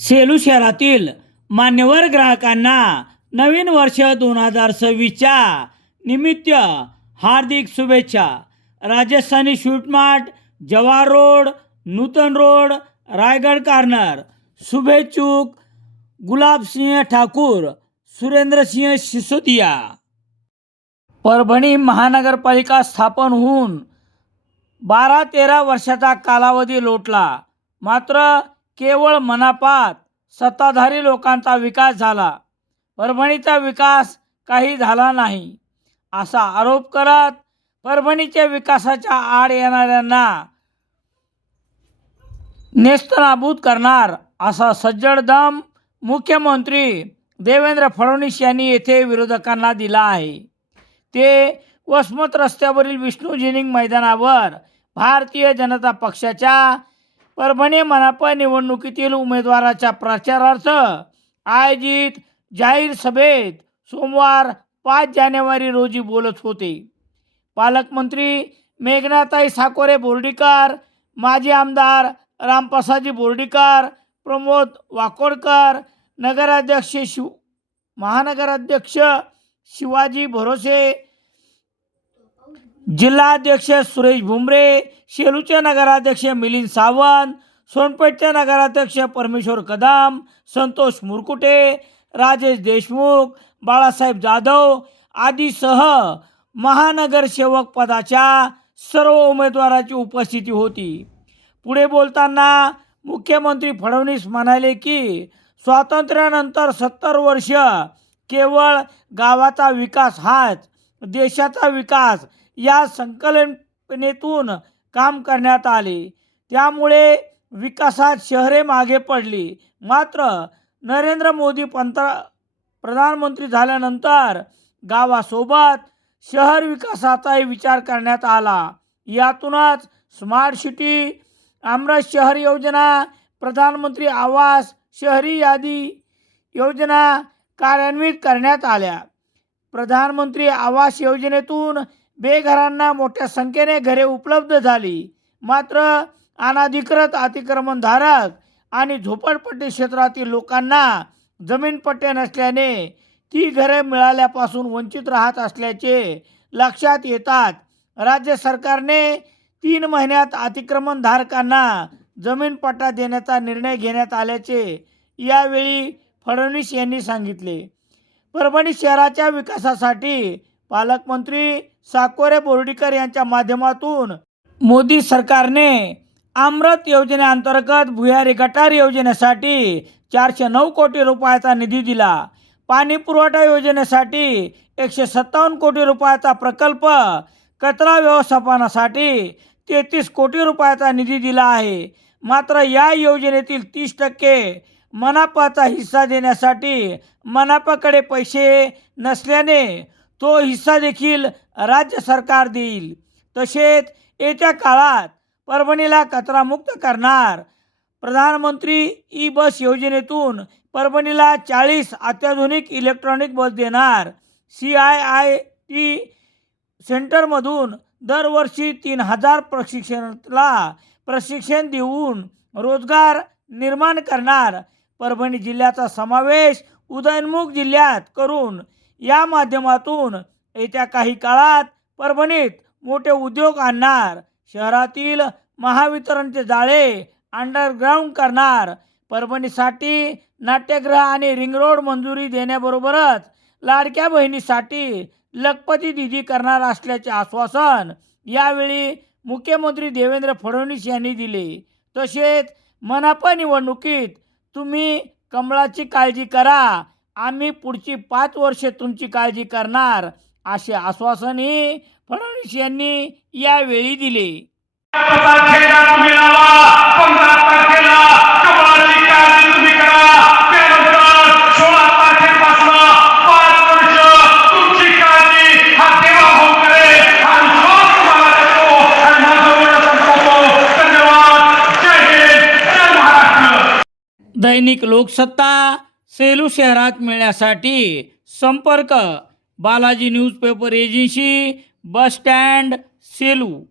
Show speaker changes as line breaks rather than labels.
सेलू शहरातील मान्यवर ग्राहकांना नवीन वर्ष दोन हजार सव्वीसच्या निमित्त हार्दिक शुभेच्छा. Rajasthani Suit Mart Jawahar road Nutan road Raigad corner. शुभेच्छुक Gulabsingh Thakur Surendrasingh Sisodia. Parbhani महानगरपालिका स्थापन होऊन बारा तेरा वर्षाचा कालावधी लोटला. मात्र केवळ मनापात सत्ताधारी लोकांचा विकास झाला. परभणीचा विकास काही झाला नाही. असा आरोप करत परभणीच्या विकासाच्या आड येणाऱ्यांना नेस्तनाबूत करणार असा सज्जड दम मुख्यमंत्री देवेंद्र फडणवीस यांनी येथे विरोधकांना दिला आहे. ते वसमत रस्त्यावरील विष्णू जिनिंग मैदानावर भारतीय जनता पक्षाच्या परभणी मनापा निवडणुकीतील उमेदवाराच्या प्रचारार्थ आयोजित जाहीर सभेत सोमवार पाच जानेवारी रोजी बोलत होते. पालकमंत्री मेघनाताई साकोरे बोर्डीकर माजी आमदार रामप्रसादजी बोर्डीकर प्रमोद वाकोडकर नगराध्यक्ष शिव महानगराध्यक्ष शिवाजी भरोसे जिल्हाध्यक्ष सुरेश भुमरे शेलूचे नगराध्यक्ष मिलिंद सावंत सोनपेठचे नगराध्यक्ष परमेश्वर कदम संतोष मुरकुटे राजेश देशमुख बाळासाहेब जाधव आदीसह महानगरसेवक पदाच्या सर्व उमेदवाराची उपस्थिती होती. पुढे बोलताना मुख्यमंत्री फडणवीस म्हणाले की स्वातंत्र्यानंतर सत्तर वर्ष केवळ गावाचा विकास हाच देशाचा विकास या संकल्पनेतून काम करण्यात आले. त्यामुळे विकासात शहरे मागे पडली. मात्र नरेंद्र मोदी पंतरा प्रधानमंत्री झाल्यानंतर गावासोबत शहर विकासाचाही विचार करण्यात आला. यातूनच स्मार्ट सिटी अमृत शहर योजना प्रधानमंत्री आवास शहरी यादी योजना कार्यान्वित करण्यात आल्या. प्रधानमंत्री आवास योजनेतून बेघरांना मोठ्या संख्येने घरे उपलब्ध झाली. मात्र अनाधिकृत अतिक्रमणधारक आणि झोपडपट्टी क्षेत्रातील लोकांना जमीनपट्टे नसल्याने ती घरे मिळाल्यापासून वंचित राहत असल्याचे लक्षात येतात. राज्य सरकारने तीन महिन्यात अतिक्रमणधारकांना जमीनपट्टा देण्याचा निर्णय घेण्यात आल्याचे यावेळी फडणवीस यांनी सांगितले. परभणी शहराच्या विकासासाठी पालकमंत्री साकोरे बोर्डीकर यांच्या माध्यमातून मोदी सरकारने अमृत योजनेअंतर्गत भुयारी गटार योजनेसाठी चारशे नऊ कोटी रुपयाचा निधी दिला. पाणी पुरवठा योजनेसाठी एकशे सत्तावन्न कोटी रुपयाचा प्रकल्प कचरा व्यवस्थापनासाठी तेहतीस कोटी रुपयाचा निधी दिला आहे. मात्र या योजनेतील तीस टक्के मनापाचा हिस्सा देण्यासाठी मनापाकडे पैसे नसल्याने तो हिस्सा देखील राज्य सरकार देईल. तसेच येत्या काळात परभणीला कचरामुक्त करणार प्रधानमंत्री ई बस योजनेतून परभणीला चाळीस अत्याधुनिक इलेक्ट्रॉनिक बस देणार. सी आय आय टी सेंटरमधून दरवर्षी तीन हजार प्रशिक्षणाला प्रशिक्षण देऊन रोजगार निर्माण करणार. परभणी जिल्ह्याचा समावेश उदयनमुख जिल्ह्यात करून या माध्यमातून येत्या काही काळात परभणीत मोठे उद्योग आणणार शहरातील महावितरणचे जाळे अंडरग्राऊंड करणार परभणीसाठी नाट्यगृह आणि रिंग रोड मंजुरी देण्याबरोबरच लाडक्या बहिणीसाठी लखपती दिदी करणार असल्याचे आश्वासन यावेळी मुख्यमंत्री देवेंद्र फडणवीस यांनी दिले. तसेच मनापा निवडणुकीत तुम्ही कमळाची काळजी करा. आम्ही पुढची पाच वर्षे तुमची काळजी करणार असे आश्वासनही फडणवीस यांनी यावेळी दिले. दैनिक लोकसत्ता सेलू शहरात मिळण्यासाठी संपर्क. Balaji newspaper agency bus stand Selu.